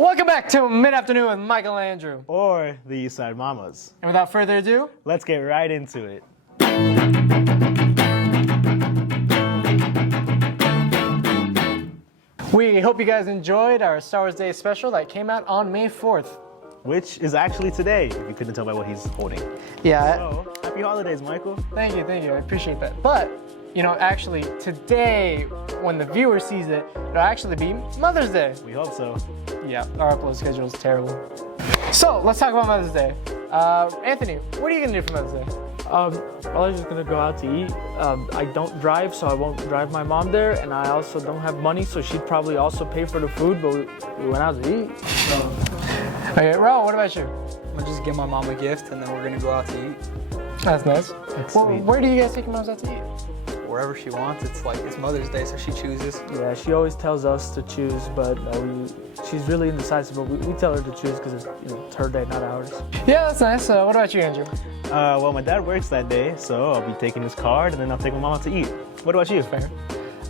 Welcome back to Mid-Afternoon with Michael and Andrew. Or the Eastside Mamas. And without further ado, let's get right into it. We hope you guys enjoyed our Star Wars Day special that came out on May 4th. Which is actually today, if you couldn't tell by what he's holding. Yeah. So, happy holidays, Michael. Thank you, I appreciate that. But, you know, actually today, when the viewer sees it, it'll actually be Mother's Day. We hope so. Yeah, our upload schedule is terrible. So, let's talk about Mother's Day. Anthony, what are you gonna do for Mother's Day? Probably just gonna go out to eat. I don't drive, so I won't drive my mom there, and I also don't have money, so she'd probably also pay for the food, but we went out to eat. So. Okay, Ro, what about you? I'm gonna just give my mom a gift, and then we're gonna go out to eat. That's nice. That's Well, sweet. where do you guys take your moms out to eat? Wherever she wants. It's Mother's Day, so she chooses. Yeah, she always tells us to choose, but she's really indecisive, but we tell her to choose because it's her day, not ours. Yeah, that's nice. What about you, Andrew? Well, my dad works that day, so I'll be taking his card and then I'll take my mom out to eat. What about you? Fair.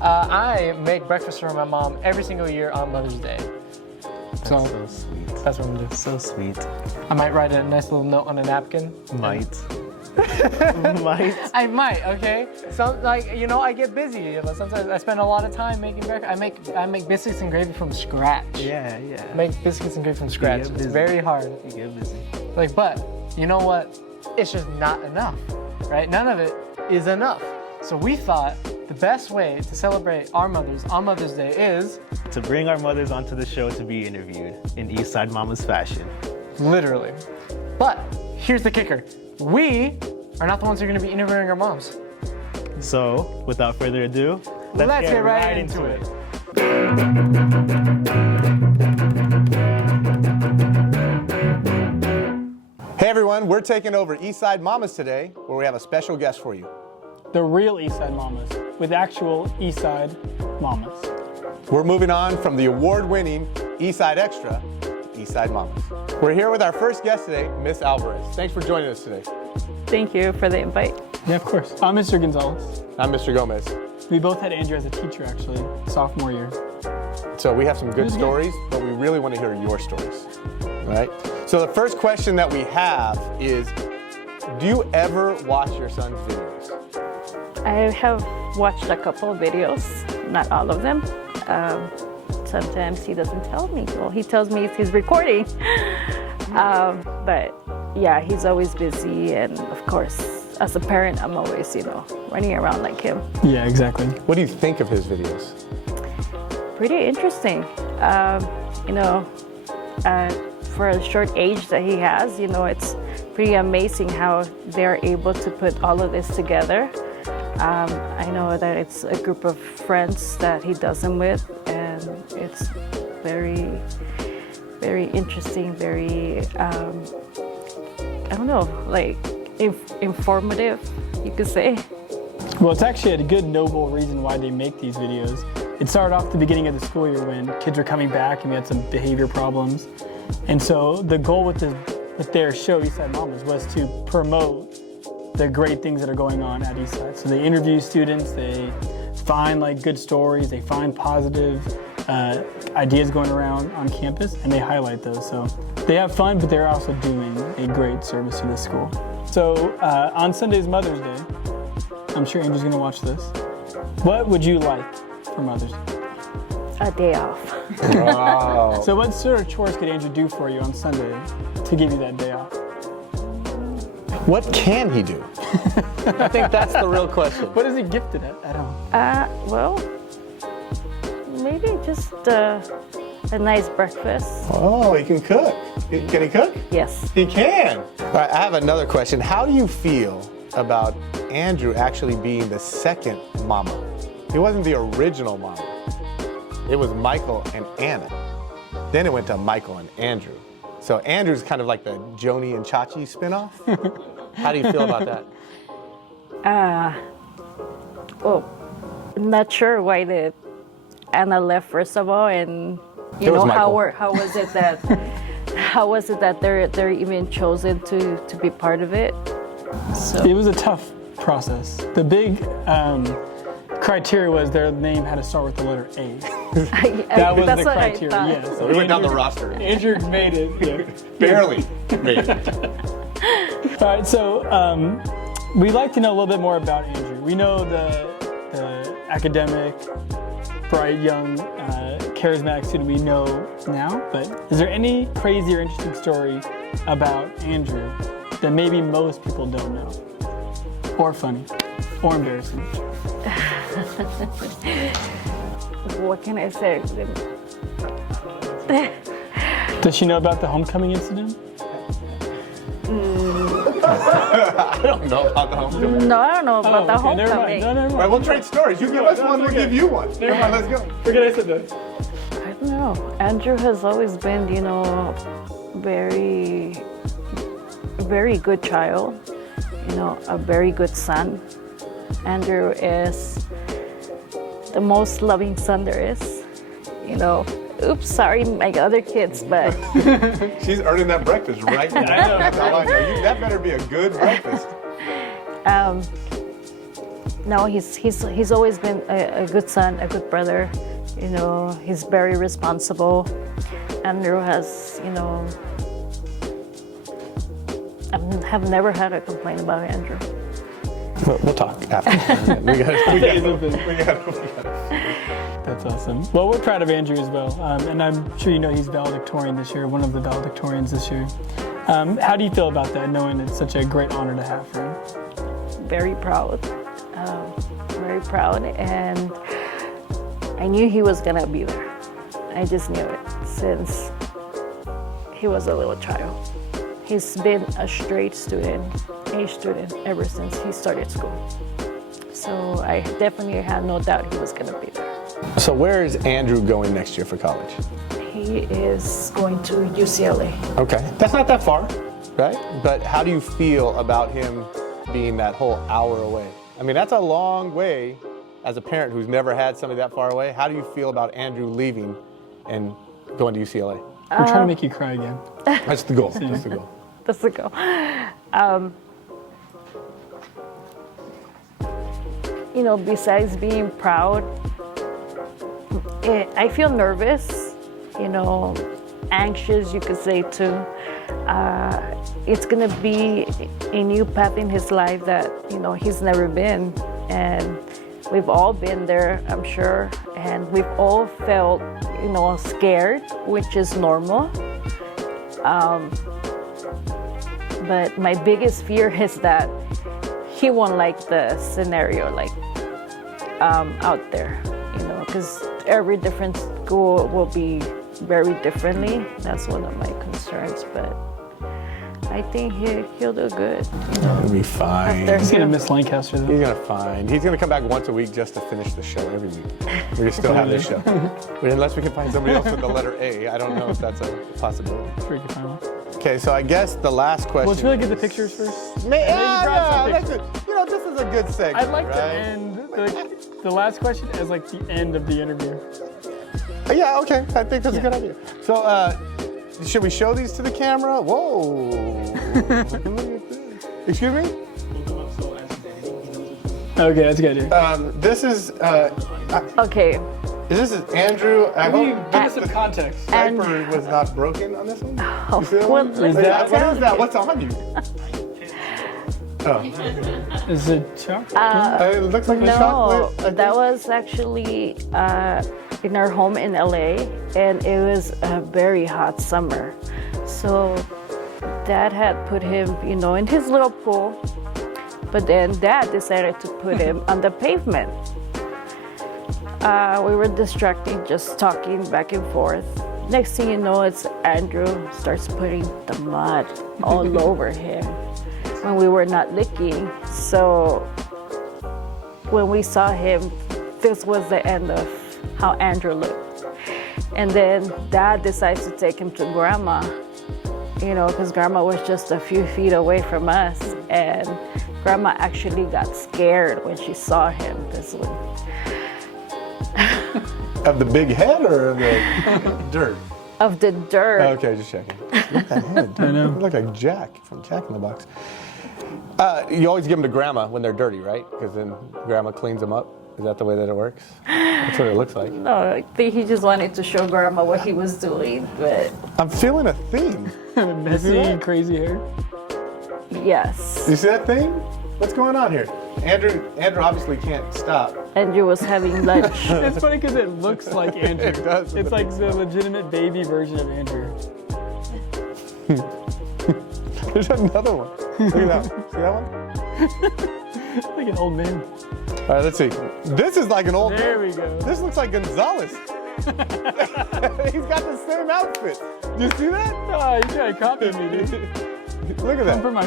I make breakfast for my mom every single year on Mother's Day. That's so sweet. That's what I'm gonna do. So sweet. I might write a nice little note on a napkin. Might. Might. I might, okay? So, I get busy. But sometimes I spend a lot of time making breakfast. I make biscuits and gravy from scratch. Yeah. I make biscuits and gravy from scratch. It's very hard. You get busy. But you know what? It's just not enough, right? None of it is enough. So we thought the best way to celebrate our mothers on Mother's Day is to bring our mothers onto the show to be interviewed in Eastside Mamas fashion. literally. But here's the kicker. We are not the ones who are going to be interviewing our moms. So, without further ado, let's get right into it. Hey everyone, we're taking over Eastside Mamas today, where we have a special guest for you. The real Eastside Mamas, with actual Eastside Mamas. We're moving on from the award-winning Eastside Extra to Eastside Mamas. We're here with our first guest today, Miss Alvarez. Thanks for joining us today. Thank you for the invite. Yeah, of course. I'm Mr. Gonzalez. I'm Mr. Gomez. We both had Andrew as a teacher, actually, sophomore year. So we have some good stories, but we really want to hear your stories. All right? So the first question that we have is, do you ever watch your son's videos? I have watched a couple of videos, not all of them. Sometimes he doesn't tell me. Well, he tells me he's recording. But yeah, he's always busy. And of course, as a parent, I'm always, running around like him. Yeah, exactly. What do you think of his videos? Pretty interesting. For a short age that he has, it's pretty amazing how they're able to put all of this together. I know that it's a group of friends that he does them with, and it's very, very interesting, very, informative, you could say. Well, it's actually a good, noble reason why they make these videos. It started off at the beginning of the school year when kids were coming back and we had some behavior problems. And so the goal with their show, Eastside Mamas, was to promote the great things that are going on at Eastside. So they interview students, they find good stories, they find positive ideas going around on campus, and they highlight those. So they have fun, but they're also doing a great service to the school. So on Sunday's Mother's Day, I'm sure Andrew's gonna watch this. What would you like for Mother's Day? A day off. Wow. So what sort of chores could Andrew do for you on Sunday to give you that day off? What can he do? I think that's the real question. What is he gifted at home? Well, maybe just a nice breakfast. Oh, he can cook. Can he cook? Yes. He can. All right, I have another question. How do you feel about Andrew actually being the second mama? He wasn't the original mama. It was Michael and Anna. Then it went to Michael and Andrew. So Andrew's kind of like the Joni and Chachi spinoff. How do you feel about that? Well, I'm not sure why Anna left first of all, and It was how Michael. was it that they're even chosen to be part of it? So It was a tough process. The big criteria was their name had to start with the letter A. That That was That's the what I criteria. thought. Yeah. So We went down the Andrew- roster. Andrew made it. Yeah. Barely made it. All right, so we'd like to know a little bit more about Andrew. We know the academic, bright, young, charismatic student we know now, but is there any crazy or interesting story about Andrew that maybe most people don't know? Or funny, or embarrassing? What can I say? Does she know about the homecoming incident? I don't know about the homecoming. No, I don't know about the okay, never mind. homecoming. No, never mind. All right, we'll trade stories. You give us one, we'll give you one. Come on, let's go. Forget I said that. I don't know. Andrew has always been, you know, very, very good child. You know, a very good son. Andrew is the most loving son there is. You know, oops, sorry, my other kids, but She's earning that breakfast right now. That's all I know. That better be a good breakfast. no, he's always been a good son, a good brother. You know, he's very responsible. Andrew has, you know, I have never had a complaint about Andrew. We'll talk after. we got it. That's awesome. Well, we're proud of Andrew as well. And I'm sure you know he's valedictorian this year, one of the valedictorians this year. How do you feel about that, knowing it's such a great honor to have for him? Very proud. Very proud. And I knew he was going to be there. I just knew it since he was a little child. He's been a straight student, A student, ever since he started school. So I definitely had no doubt he was going to be there. So where is Andrew going next year for college? He is going to UCLA. Okay, that's not that far, right? But how do you feel about him being that whole hour away? I mean, that's a long way as a parent who's never had somebody that far away. How do you feel about Andrew leaving and going to UCLA? I'm trying to make you cry again. That's the goal. That's the goal. That's the goal. You know, besides being proud, I feel nervous, you know, anxious, you could say too. It's gonna be a new path in his life that, you know, he's never been. And we've all been there, I'm sure. And we've all felt, you know, scared, which is normal. But my biggest fear is that he won't like the scenario, like out there, you know, because every different school will be very differently. That's one of my concerns, but I think he'll do good. You know, He'll be fine. after He's going to he- miss Lancaster, though. He's gonna find. He's gonna come back once a week just to finish the show every week. We're gonna still have this show, but unless we can find somebody else with the letter A, I don't know if that's a possibility. Sure you can find one. Okay, so I guess the last question. Well, let's really get the pictures first. Yeah, that's it. You know, this is a good segment. I'd like to right? end the last question as like the end of the interview. Yeah, okay. I think that's a good idea. So, should we show these to the camera? Whoa. Look at this. Excuse me? Okay, that's a good idea. This is. Okay, This is Andrew. I hope Give us some context. diaper was not broken on this one. You see that well, one? let me What tell is that? you. What's on you? Oh, Is it chocolate? it looks like a no, chocolate. I that think. was actually in our home in LA, and it was a very hot summer. So Dad had put him, you know, in his little pool, but then Dad decided to put him on the pavement. We were distracted, just talking back and forth. Next thing you know, it's Andrew starts putting the mud all over him when we were not licking. So when we saw him, this was the end of how Andrew looked. And then Dad decides to take him to Grandma, you know, because Grandma was just a few feet away from us. And Grandma actually got scared when she saw him. This one. Of the big head or of the dirt? Of the dirt. Okay, just checking. Look at that head. I know. You look like Jack from Jack in the Box. You always give them to Grandma when they're dirty, right? Because then Grandma cleans them up. Is that the way that it works? That's what it looks like. No, I think he just wanted to show Grandma what he was doing, but I'm feeling a theme. Messy, crazy hair. yes. You see that theme? What's going on here? Andrew obviously can't stop. Andrew was having lunch. It's funny because it looks like Andrew. It does. It's like the legitimate baby version of Andrew. There's another one. Look at that one. See that one? Like an old man. All right, let's see. This is like an old There man. we go. This looks like Gonzalez. He's got the same outfit. Do you see that? Oh, you gotta copy me, dude. Look at that. For my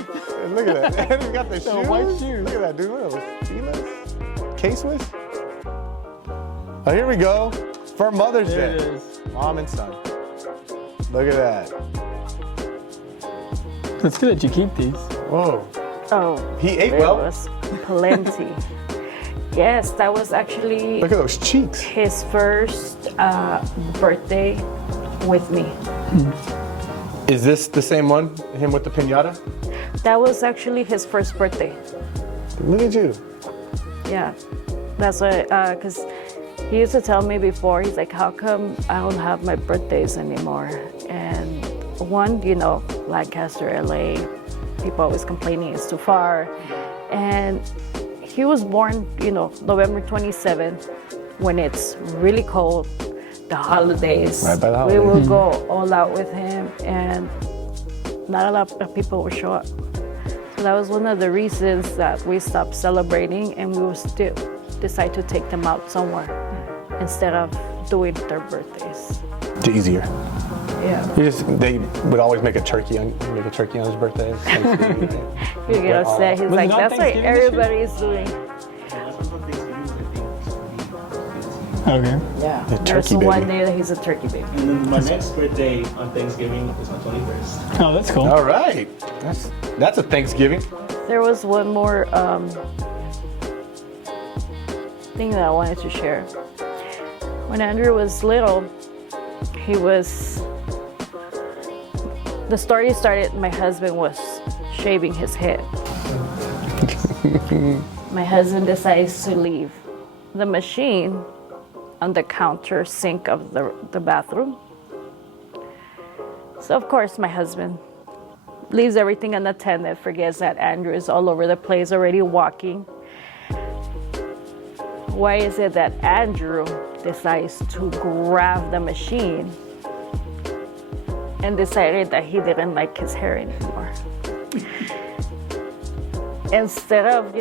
Look at that. And he's got the shoes. white shoes. Look at that, dude. Look at those Filas. K-Swiss. Oh, here we go. For Mother's There it Day. is. Mom and son. Look at that. It's good that you keep these. Whoa. Oh, He ate there well. was plenty. Yes, that was actually Look at those cheeks. his first birthday with me. Is this the same one? Him with the piñata? That was actually his first birthday. Look at you. Yeah, that's why, because he used to tell me before, he's like, how come I don't have my birthdays anymore? And one, Lancaster, LA, people always complaining it's too far. And he was born, November 27th, when it's really cold, the holidays. Right by the We holidays. will go all out with him, and not a lot of people will show up. So that was one of the reasons that we stopped celebrating, and we will still decide to take them out somewhere instead of doing their birthdays. It's easier. Yeah. They would always make a turkey on his birthday. Thanksgiving, right? You get upset. He's Was it like, not that's what Thanksgiving this year?" everybody is doing. Okay. Yeah. The There's turkey one baby. day that he's a turkey baby. And then my next birthday on Thanksgiving is my 21st. Oh, that's cool. All right. That's a Thanksgiving. There was one more thing that I wanted to share. When Andrew was little, the story started, my husband was shaving his head. My husband decides to leave the machine on the counter sink of the bathroom. So of course my husband leaves everything unattended, forgets that Andrew is all over the place already walking. Why is it that Andrew decides to grab the machine and decided that he didn't like his hair anymore? Instead of,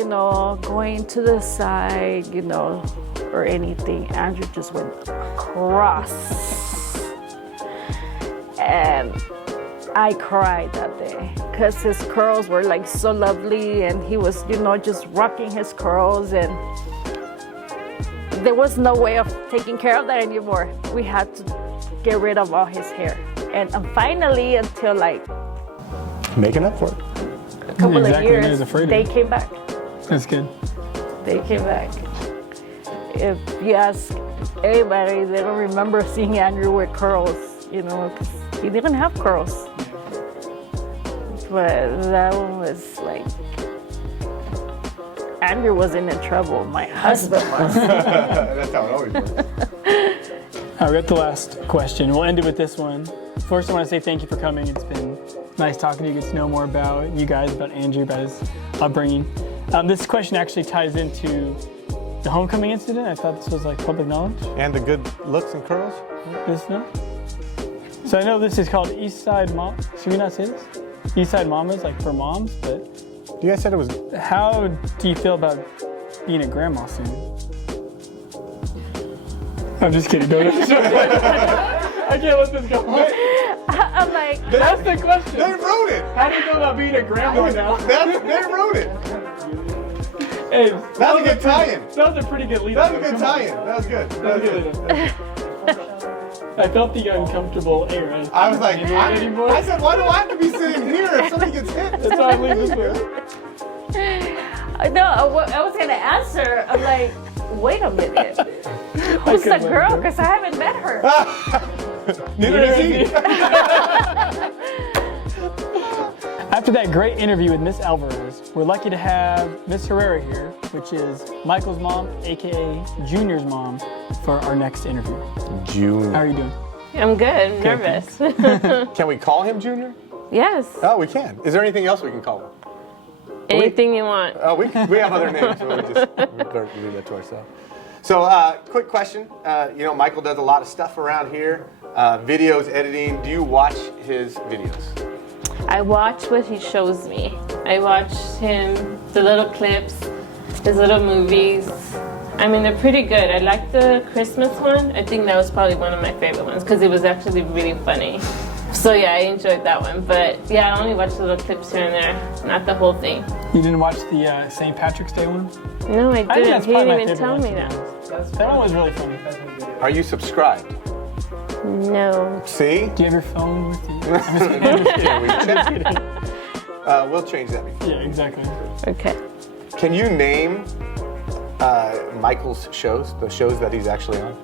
going to the side, or anything, Andrew just went across. And I cried that day because his curls were like so lovely, and he was, just rocking his curls, and there was no way of taking care of that anymore. We had to get rid of all his hair. And finally, until like Making up for it. a couple Exactly, of I was years, afraid of they it. came back. That's good. They came back. If you ask anybody, they don't remember seeing Andrew with curls, because he didn't have curls. But that one was like, Andrew wasn't in trouble, my husband was. That's how it always works. All right, we got the last question. We'll end it with this one. First, I want to say thank you for coming. It's been nice talking to you, get to know more about you guys, about Andrew, about his upbringing. This question actually ties into the homecoming incident. I thought this was like public knowledge. And the good looks and curls. This no? So I know this is called Eastside Mom. Should we not say this? Eastside Mamas, like for moms, but You guys said it was. how do you feel about being a grandma soon? I'm just kidding. Don't I can't let this go. I'm like, That's the question. They wrote it. How do you feel about being a grandma now? They wrote it. Hey, That was a good tie-in. that was a pretty good lead. That was a good tie-in. That was good. That was good. I felt the uncomfortable air. I was like, Can't do it anymore. I said, why do I have to be sitting here if somebody gets hit? That's why I'm leaving this way. no, I was gonna answer. I'm like, wait a minute. Who's the couldn't let girl? it go. Because I haven't met her. Neither is he. I After that great interview with Miss Alvarez, we're lucky to have Miss Herrera here, which is Michael's mom, aka Junior's mom, for our next interview. Junior. How are you doing? I'm good. I'm nervous. Can we call him Junior? Yes. Oh, we can. Is there anything else we can call him? Anything you want. Oh, we have other names, but we leave that to ourselves. So, quick question. Michael does a lot of stuff around here, videos, editing. Do you watch his videos? I watch what he shows me. I watch him, the little clips, his little movies. I mean, they're pretty good. I like the Christmas one. I think that was probably one of my favorite ones because it was actually really funny. So yeah, I enjoyed that one. But yeah, I only watch little clips here and there, not the whole thing. You didn't watch the St. Patrick's Day one? No, I I think didn't. that's He probably my didn't even favorite tell one, me to be that. honest. That one was really funny. Are you subscribed? No. See? Do you have your phone with you? I'm just kidding. We'll change that before. Yeah, exactly. Okay. Can you name Michael's shows, the shows that he's actually on?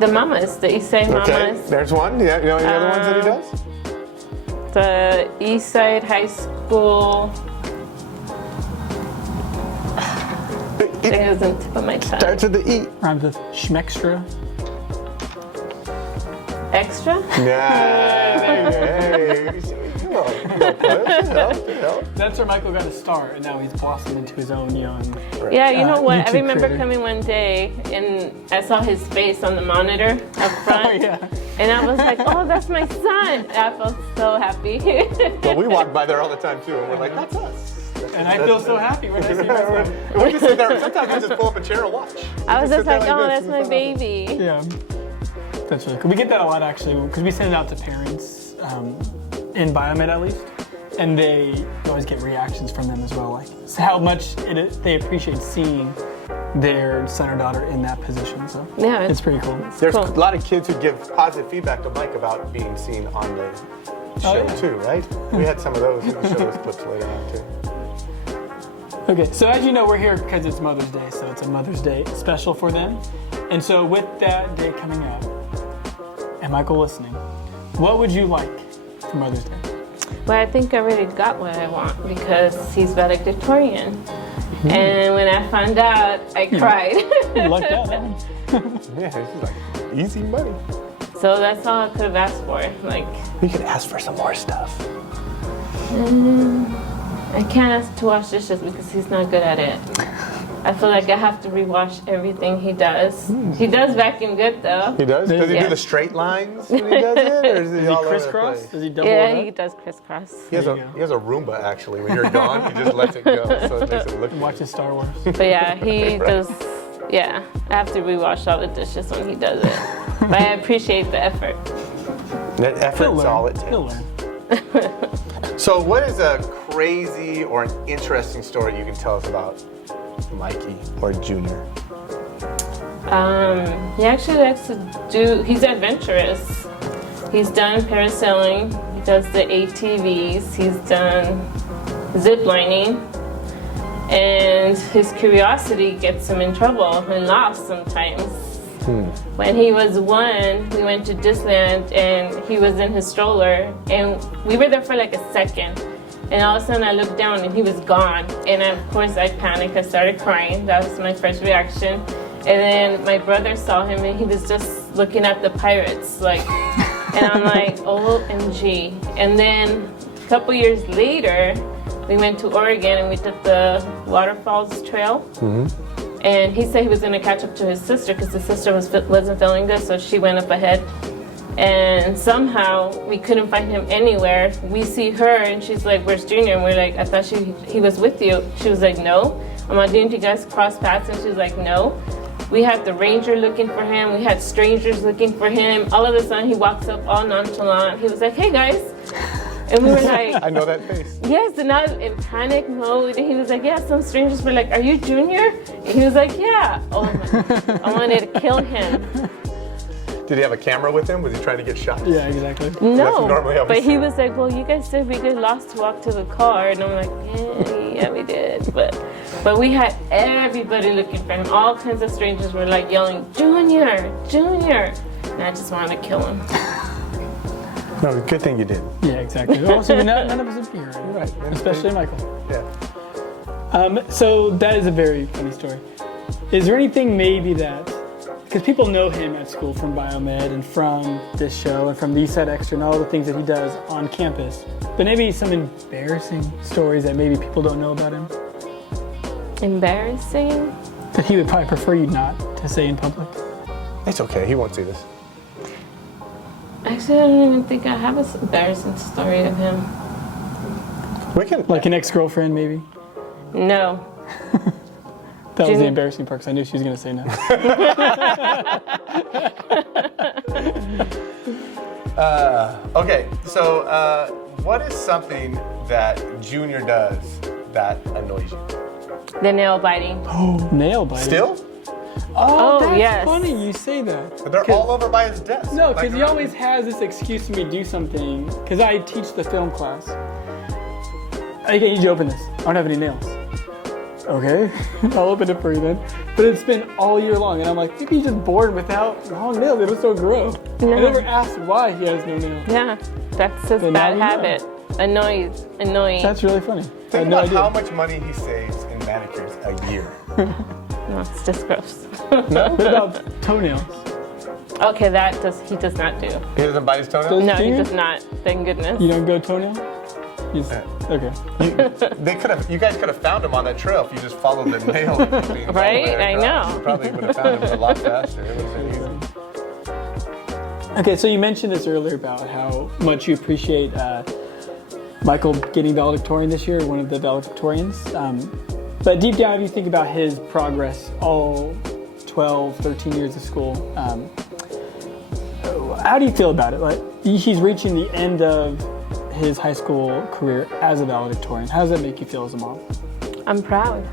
The Mamas, the Eastside Okay, Mamas. there's one. Yeah, you know any other ones that he does? The Eastside High School. I think it was on the tip of my tongue. Starts with the E. Rhymes with Schmextra. Extra? Nah, hey, come on. That's where Michael got his start, and now he's blossomed into his own young. Yeah, you know what? I YouTube remember creator. coming one day and I saw his face on the monitor up front. Oh, yeah. And I was like, oh, that's my son. I felt so happy. Well, we walk by there all the time too, and we're like, that's us. And I feel so happy when I see myself. We just sit there. Sometimes we just pull up a chair and watch. I was just sit there like, oh, this that's and my it's baby. Yeah. That's really cool. We get that a lot actually, because we send it out to parents, in Biomed at least, and they always get reactions from them as well, like how much they appreciate seeing their son or daughter in that position. So Yeah, it's pretty cool. There's Cool. a lot of kids who give positive feedback to Mike about being seen on the show yeah. too, right? We had some of those. We'll show those clips later on too. Okay, so as you know, we're here because it's Mother's Day, so it's a Mother's Day special for them. And so with that day coming up, and Michael listening, what would you like for Mother's Day? Well, I think I already got what I want because he's valedictorian. And when I found out, I cried. You lucked out, huh? Yeah, this is like easy money. So that's all I could have asked for. Like, We could ask for some more stuff. I can't ask to wash dishes because he's not good at it. I feel like I have to rewash everything he does. He does vacuum good though. He does? Does he Yeah. do the straight lines when he does it, or is he Does he all over the crisscross? place? Does he double Yeah, it he up? does crisscross. He has There a you go. he has a Roomba actually. When you're gone, he just lets it go, so it makes it look. Watch his Star Wars. But yeah, he does. Yeah, I have to rewash all the dishes when he does it. But I appreciate the effort. That effort's all it He'll takes. learn. So, what is a crazy or an interesting story you can tell us about Mikey or Junior? He actually likes to do. He's adventurous. He's done parasailing. He does the ATVs. He's done zip lining. And his curiosity gets him in trouble and lost sometimes. When he was 1, we went to Disneyland and he was in his stroller and we were there for like a second. And all of a sudden I looked down and he was gone. And of course I panicked, I started crying. That was my first reaction. And then my brother saw him and he was just looking at the pirates like, and I'm like, OMG. And then a couple years later, we went to Oregon and we took the Waterfalls Trail. And he said he was going to catch up to his sister because his sister wasn't feeling good, so she went up ahead. And somehow we couldn't find him anywhere. We see her and she's like, where's Junior? And we're like, I thought he was with you. She was like, no. I'm like, didn't you guys cross paths? And she's like, no. We had the ranger looking for him. We had strangers looking for him. All of a sudden he walks up all nonchalant. He was like, hey guys. And we were like, I know that face. yes, and I was in panic mode. And he was like, yeah, some strangers were like, are you Junior? And he was like, yeah. Oh my, I wanted to kill him. Did he have a camera with him? Was he trying to get shot? Yeah, exactly. No, normally how we but see he it. was like, well, you guys said we get lost to walk to the car. And I'm like, yeah, we did. But we had everybody looking for him. All kinds of strangers were like yelling, Junior, Junior. And I just wanted to kill him. No, good thing you did. Yeah, exactly. Also, none of us would be here, Right. especially Michael. Yeah. So that is a very funny story. Is there anything maybe that, because people know him at school from Biomed and from this show and from the Eastside Extra and all the things that he does on campus, but maybe some embarrassing stories that maybe people don't know about him Embarrassing? that he would probably prefer you not to say in public? It's okay. He won't see this. Actually, I don't even think I have an embarrassing story of him. We can. Like an ex-girlfriend, maybe? No. That was the embarrassing part because I knew she was going to say no. Okay, so what is something that Junior does that annoys you? The nail biting. Nail biting. Still? Oh, that's yes. funny you say that. But they're all over by his desk. No, Like, because he always has this excuse for me to do something. Because I teach the film class. I need you to open this. I don't have any nails. Okay, I'll open it for you then. But it's been all year long, and I'm like, maybe he's just bored without long nails. They don't so grow. I never asked why he has no nails. Yeah, that's his Then now bad you know. habit. Annoying. That's really funny. I Think had no about idea. how much money he saves in manicures a year. No, it's just gross. What about toenails? Okay, he does not do. He doesn't bite his toenails? No, he Junior? does not. Thank goodness. You don't go toenail? Okay. You guys could have found him on that trail if you just followed the nail. beams all the Right? way I across. know. You probably would have found him a lot faster. It would have been easy. Okay, so you mentioned this earlier about how much you appreciate Michael getting valedictorian this year, one of the valedictorians. But deep down, if you think about his progress all 12, 13 years of school, how do you feel about it? Like, he's reaching the end of his high school career as a valedictorian. How does that make you feel as a mom? I'm proud.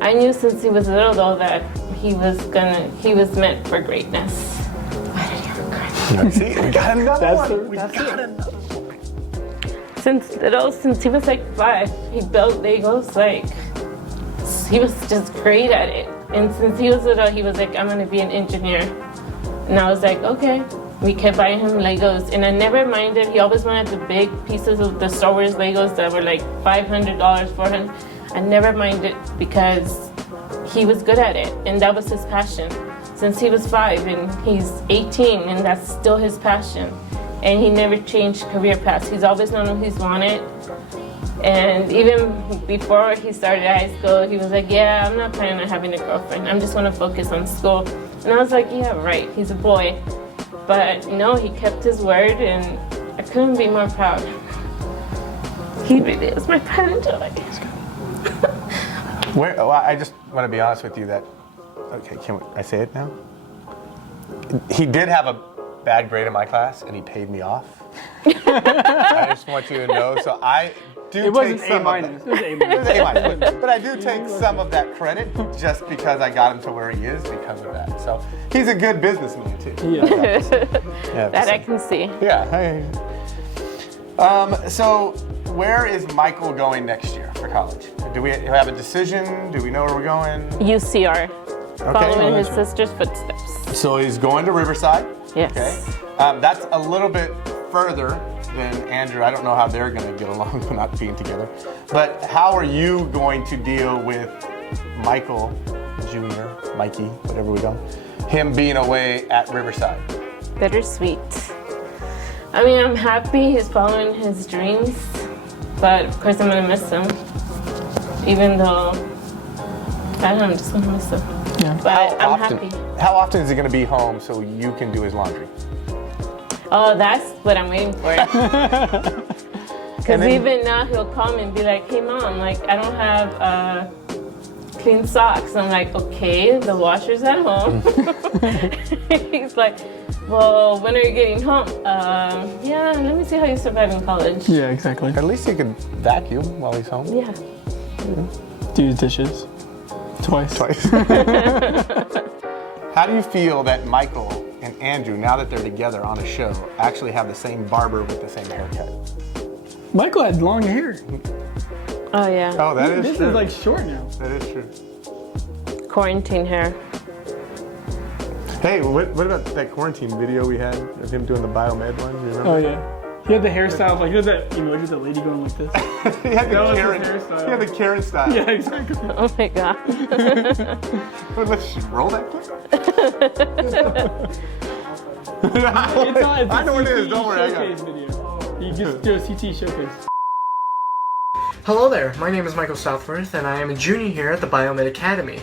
I knew since he was little though that he was meant for greatness. Why did he regret it? See, we got another one. We that's got it. another one. Since he was like 5, he built Legos like he was just great at it. And since he was little, he was like, I'm gonna be an engineer. And I was like, okay. We kept buying him Legos, and I never minded. He always wanted the big pieces of the Star Wars Legos that were like $500, $400. I never minded because he was good at it, and that was his passion. Since he was 5, and he's 18, and that's still his passion. And he never changed career paths. He's always known what he's wanted. And even before he started high school, he was like, yeah, I'm not planning on having a girlfriend. I'm just gonna focus on school. And I was like, yeah, right, he's a boy. But no, he kept his word, and I couldn't be more proud. He really is my pride and joy. I just want to be honest with you that, okay, I say it now? He did have a bad grade in my class, and he paid me off. I just want you to know, so I do It wasn't take some A minus. of It was A It minus. was A minus, but I do take some of that credit just because I got him to where he is because of that. So he's a good businessman too. Yeah. That I can see. Yeah. So where is Michael going next year for college? Do we have a decision? Do we know where we're going? UCR, following his that's right. sister's footsteps. So he's going to Riverside. Yes. Okay. That's a little bit further than Andrew. I don't know how they're going to get along not being together. But how are you going to deal with Michael Jr., Mikey, whatever we call him being away at Riverside? Bittersweet. I mean, I'm happy he's following his dreams, but of course I'm gonna miss him. Even though, I don't know, I'm just gonna miss him. Yeah. But I'm happy. How often is he going to be home so you can do his laundry? Oh, that's what I'm waiting for. Because then- even now he'll call me and be like, hey mom, like I don't have clean socks. I'm like, okay, the washer's at home. He's like, well, when are you getting home? Yeah, let me see how you survive in college. Yeah, exactly. At least he can vacuum while he's home. Yeah. Do his dishes. Twice. How do you feel that Michael and Andrew, now that they're together on a show, actually have the same barber with the same haircut? Michael had long hair. Oh yeah. Oh, that is This true. is like short now. That is true. Quarantine hair. Hey, what about that quarantine video we had of him doing the biomed one? You remember? Oh yeah. He had the hairstyle, like, you know that emoji of the lady going like this? He had the That was his Karen. hairstyle. He had the Karen style. Yeah, exactly. Oh my god. Let's roll that clip. It's I know what it is. CT Don't worry. I got showcase it. video. You just do a CT showcase. Hello there, my name is Michael Southworth and I am a junior here at the Biomed Academy.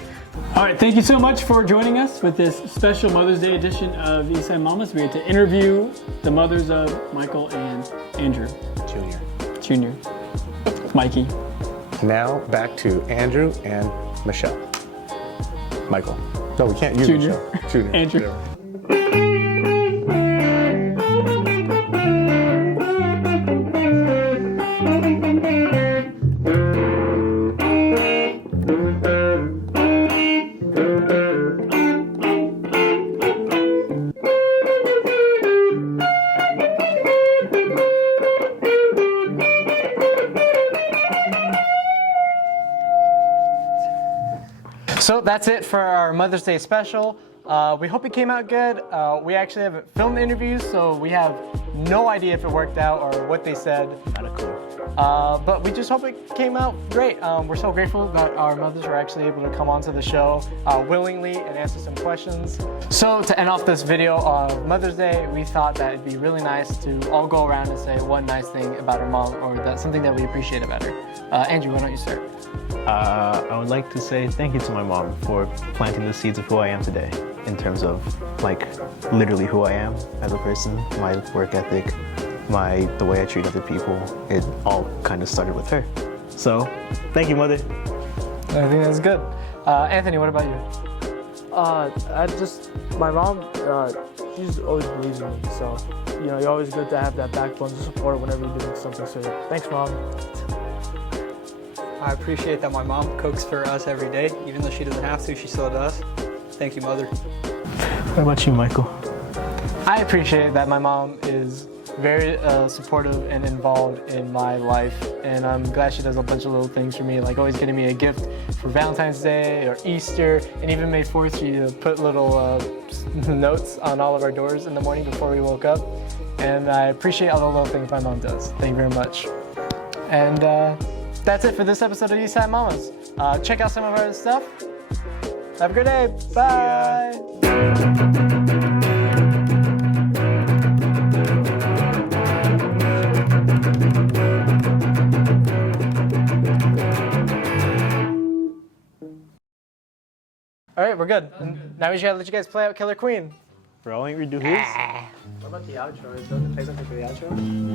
All right, thank you so much for joining us with this special Mother's Day edition of Eastside Mamas. We get to interview the mothers of Michael and Andrew. Junior. Mikey. Now back to Andrew and Michelle. Michael. No, we can't use Junior. Michelle. Junior. Andrew. Whatever. So that's it for our Mother's Day special. We hope it came out good. We actually haven't filmed the interviews, so we have no idea if it worked out or what they said. Not a clue. But we just hope it came out great. We're so grateful that our mothers were actually able to come onto the show willingly and answer some questions. So to end off this video of Mother's Day, we thought that it'd be really nice to all go around and say one nice thing about our mom or that's something that we appreciate about her. Andrew, why don't you start? I would like to say thank you to my mom for planting the seeds of who I am today in terms of like literally who I am as a person, my work ethic, the way I treat other people. It all kind of started with her. So thank you, Mother. I think that's good. Anthony, what about you? My mom, she's always believes in me. So, you know, you're always good to have that backbone to support whenever you're doing something. So, thanks, Mom. I appreciate that my mom cooks for us every day. Even though she doesn't have to, she still does. Thank you, Mother. What about you, Michael? I appreciate that my mom is very supportive and involved in my life, and I'm glad she does a bunch of little things for me, like always getting me a gift for Valentine's Day or Easter, and even May 4th she put little notes on all of our doors in the morning before we woke up, and I appreciate all the little things my mom does. Thank you very much. And that's it for this episode of Eastside Mamas. Check out some of our stuff. Have a good day. Bye. All right, we're good. Now we just gotta let you guys play out Killer Queen. Bro, ain't we do his? What about the outro? Is there a place for the outro?